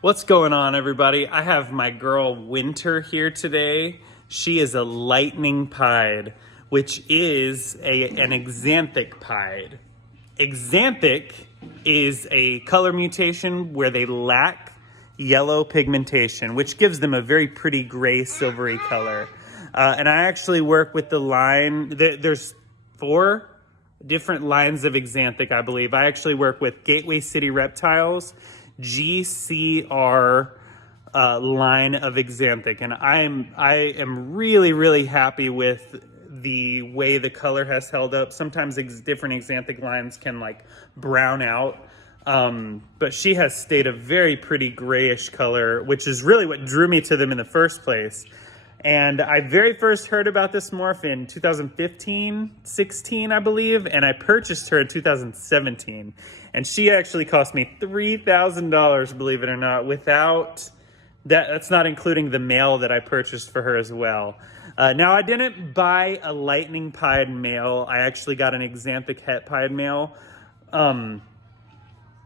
What's going on, everybody? I have my girl Winter here today. She is a lightning pied, which is an exanthic pied. Exanthic is a color mutation where they lack yellow pigmentation, which gives them a very pretty gray silvery color. And I actually work with the line, there's 4 different lines of exanthic, I believe. I actually work with Gateway City Reptiles, GCR line of exanthic, and I am really happy with the way the color has held up. Sometimes different exanthic lines can like brown out, but she has stayed a very pretty grayish color, which is really what drew me to them in the first place. And I very first heard about this morph in 2015, 16, I believe, and I purchased her in 2017. And she actually cost me $3,000, believe it or not, without that. That's not including the male that I purchased for her as well. Now, I didn't buy a lightning pied male. I actually got an exanthic het pied male.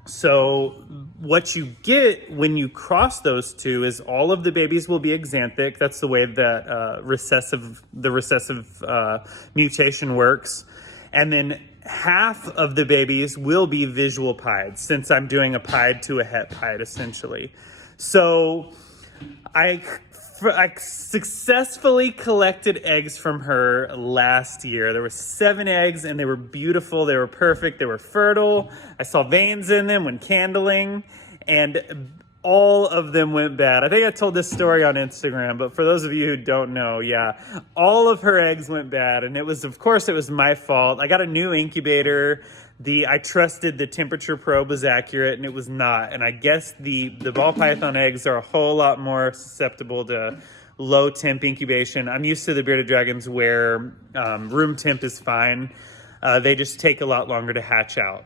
So what you get when you cross those two is all of the babies will be exanthic. That's the way that the recessive mutation works. And then half of the babies will be visual pied, since I'm doing a pied to a het pied essentially. So I successfully collected eggs from her last year. There were 7 eggs and they were beautiful. They were perfect. They were fertile. I saw veins in them when candling, and all of them went bad. I think I told this story on Instagram, but for those of you who don't know, yeah, all of her eggs went bad. And of course it was my fault. I got a new incubator. I trusted the temperature probe was accurate, and it was not. And I guess the ball python eggs are a whole lot more susceptible to low temp incubation. I'm used to the bearded dragons where room temp is fine. They just take a lot longer to hatch out.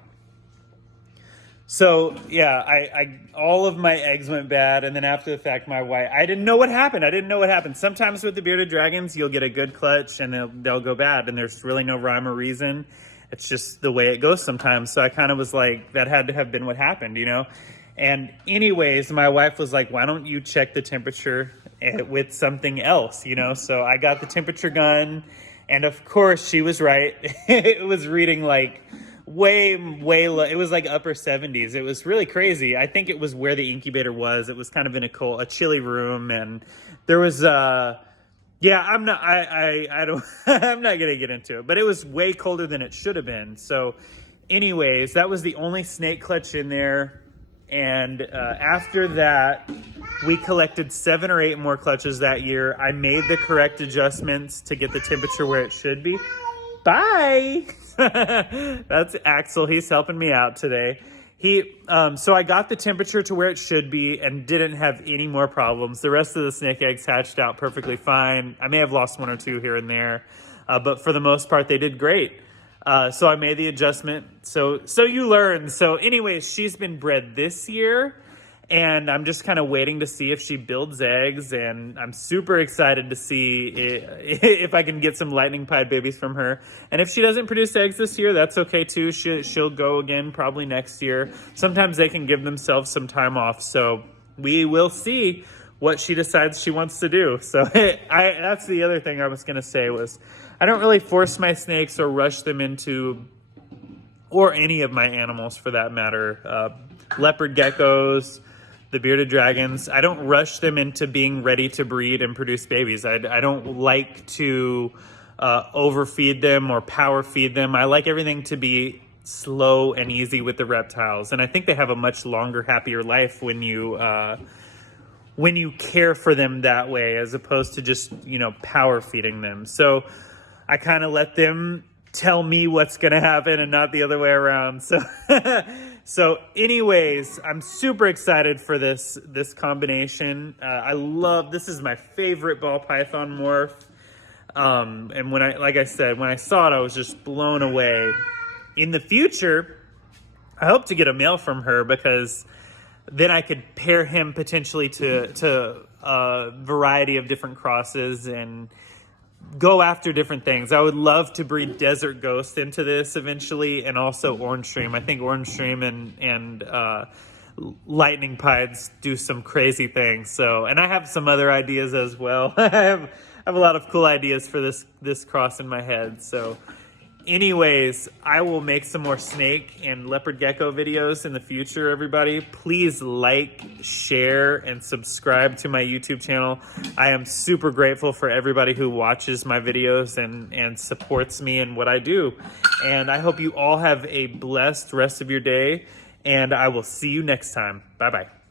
So yeah, I all of my eggs went bad, and then after the fact, I didn't know what happened. Sometimes with the bearded dragons, you'll get a good clutch and they'll go bad, and there's really no rhyme or reason. It's just the way it goes sometimes. So I kind of was like, that had to have been what happened, you know? And anyways, my wife was like, why don't you check the temperature with something else, you know? So I got the temperature gun, and of course she was right. It was reading like way low. It was like upper 70s. It was really crazy. I think it was where the incubator was. It was kind of in a chilly room, and there was yeah, I'm not I'm not gonna get into it, but it was way colder than it should have been. So anyways, that was the only snake clutch in there. And after that, we collected 7 or 8 more clutches that year. I made the correct adjustments to get the temperature where it should be. Bye. That's Axel. He's helping me out today. So I got the temperature to where it should be and didn't have any more problems. The rest of the snake eggs hatched out perfectly fine. I may have lost 1 or 2 here and there, but for the most part, they did great. So I made the adjustment. So you learn. So anyways, she's been bred this year, and I'm just kind of waiting to see if she builds eggs, and I'm super excited to see if I can get some lightning pied babies from her. And if she doesn't produce eggs this year, that's okay too. She'll go again probably next year. Sometimes they can give themselves some time off, so we will see what she decides she wants to do. So that's the other thing I was going to say was I don't really force my snakes or rush them into, or any of my animals for that matter, leopard geckos, the bearded dragons. I don't rush them into being ready to breed and produce babies. I don't like to overfeed them or power feed them. I like everything to be slow and easy with the reptiles. And I think they have a much longer, happier life when you care for them that way, as opposed to just, power feeding them. So I kind of let them tell me what's going to happen and not the other way around. So anyways, I'm super excited for this combination. This is my favorite ball python morph. And when I saw it, I was just blown away. In the future, I hope to get a male from her, because then I could pair him potentially to a variety of different crosses and go after different things. I would love to breed Desert Ghost into this eventually, and also Orange Stream. I think Orange Stream and lightning pieds do some crazy things. So, and I have some other ideas as well. I have a lot of cool ideas for this cross in my head. So anyways, I will make some more snake and leopard gecko videos in the future, everybody. Please like, share, and subscribe to my YouTube channel. I am super grateful for everybody who watches my videos and supports me in what I do. And I hope you all have a blessed rest of your day, and I will see you next time. Bye-bye.